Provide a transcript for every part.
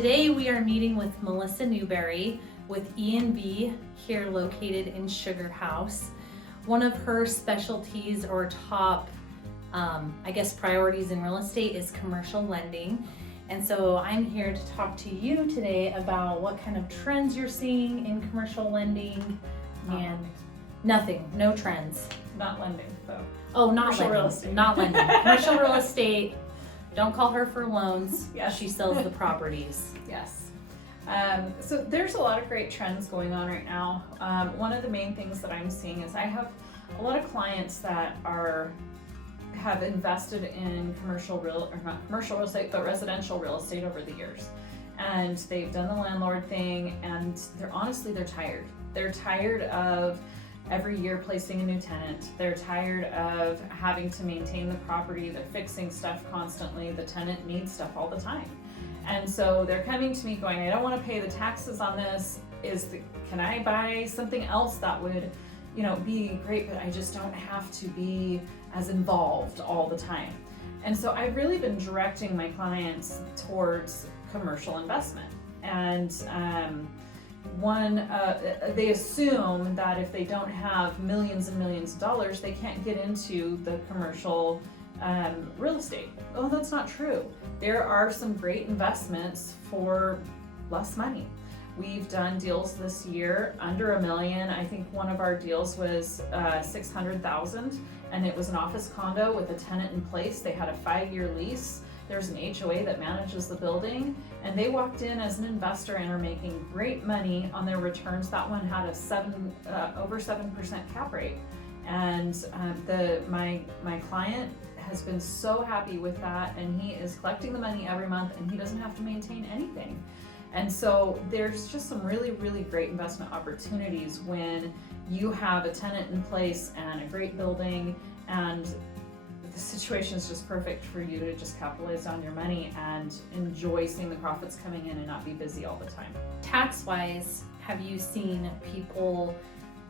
Today we are meeting with Melissa Newberry with E&B here located in Sugar House. One of her specialties or top, priorities in real estate is commercial lending. And so I'm here to talk to you today about what kind of trends you're seeing in commercial lending and nothing, no trends. Not lending, though. Oh, not Commercial lending, real estate. not lending. Commercial real estate, don't call her for loans. Yes. She sells the properties. Yes. So there's a lot of great trends going on right now. One of the main things that I'm seeing is I have a lot of clients that have invested in not commercial real estate, but residential real estate over the years. And they've done the landlord thing, and they're tired. They're tired of every year placing a new tenant. They're tired of having to maintain the property. They're fixing stuff constantly. The tenant needs stuff all the time. And so they're coming to me going, I don't want to pay the taxes on this. Can I buy something else that would, be great, but I just don't have to be as involved all the time. And so I've really been directing my clients towards commercial investment. And they assume that if they don't have millions and millions of dollars, they can't get into the commercial real estate. Oh, that's not true. There are some great investments for less money. We've done deals this year under $1 million. I think one of our deals was $600,000, and it was an office condo with a tenant in place. They had a 5-year lease. There's an HOA that manages the building, and they walked in as an investor and are making great money on their returns. That one had a over 7% cap rate, and my client has been so happy with that, and he is collecting the money every month, and he doesn't have to maintain anything. And so there's just some really, really great investment opportunities when you have a tenant in place and a great building, and the situation is just perfect for you to just capitalize on your money and enjoy seeing the profits coming in and not be busy all the time. Tax-wise, have you seen people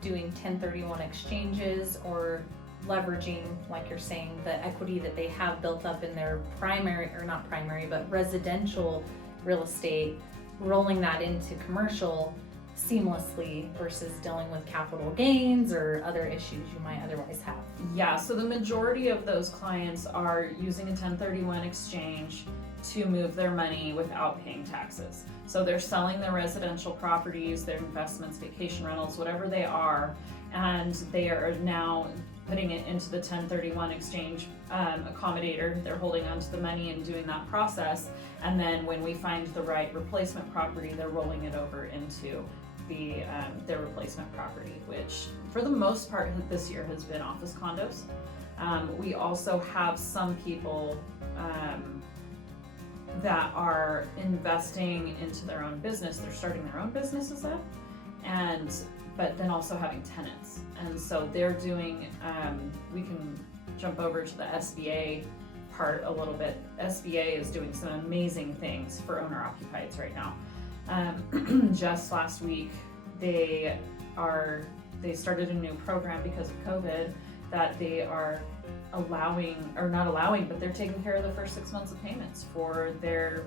doing 1031 exchanges or leveraging, like you're saying, the equity that they have built up in their residential real estate, rolling that into commercial seamlessly versus dealing with capital gains or other issues you might otherwise have? Yeah, so the majority of those clients are using a 1031 exchange to move their money without paying taxes. So they're selling their residential properties, their investments, vacation rentals, whatever they are, and they are now putting it into the 1031 exchange accommodator. They're holding onto the money and doing that process, and then when we find the right replacement property, they're rolling it over into their replacement property, which for the most part this year has been office condos. We also have some people that are investing into their own business. They're starting their own businesses up, but then also having tenants. And so they're doing, we can jump over to the SBA part a little bit. SBA is doing some amazing things for owner-occupieds right now. Just last week, they started a new program because of COVID that they are but they're taking care of the first 6 months of payments for their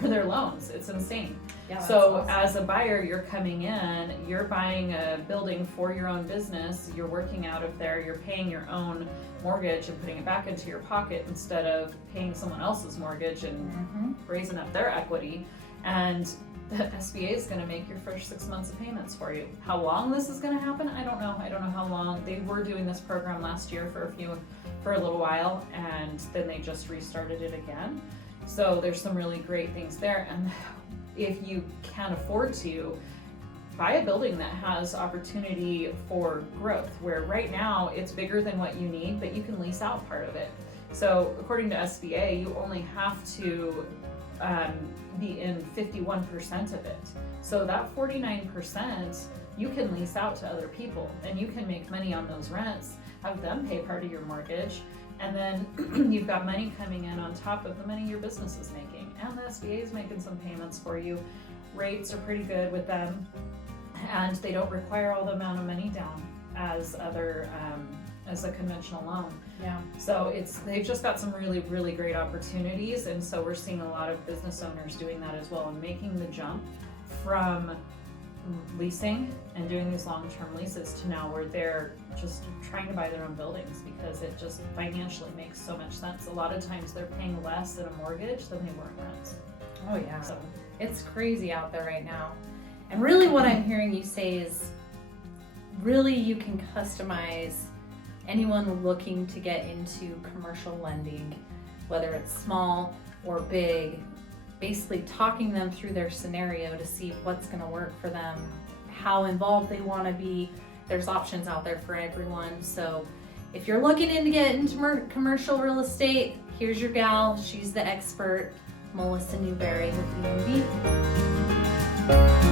loans. It's insane. Yeah, so awesome. As a buyer, you're coming in, you're buying a building for your own business, you're working out of there, you're paying your own mortgage and putting it back into your pocket instead of paying someone else's mortgage and raising up their equity. And the SBA is going to make your first 6 months of payments for you. How long this is going to happen, I don't know. I don't know how long. They were doing this program last year for a little while, and then they just restarted it again. So there's some really great things there. And if you can afford to, buy a building that has opportunity for growth, where right now it's bigger than what you need, but you can lease out part of it. So according to SBA, you only have to be in 51% of it. So that 49%, you can lease out to other people, and you can make money on those rents, have them pay part of your mortgage, and then you've got money coming in on top of the money your business is making. And the SBA is making some payments for you. Rates are pretty good with them, and they don't require all the amount of money down as other as a conventional loan. Yeah. So they've just got some really, really great opportunities, and so we're seeing a lot of business owners doing that as well and making the jump from leasing and doing these long-term leases to now where they're just trying to buy their own buildings because it just financially makes so much sense. A lot of times they're paying less than a mortgage than they were in rents. Oh yeah. So It's crazy out there right now. And really what I'm hearing you say is really you can customize anyone looking to get into commercial lending, whether it's small or big, basically talking them through their scenario to see what's going to work for them, how involved they want to be. There's options out there for everyone. So if you're looking to get into commercial real estate, here's your gal. She's the expert, Melissa Newberry with UMB.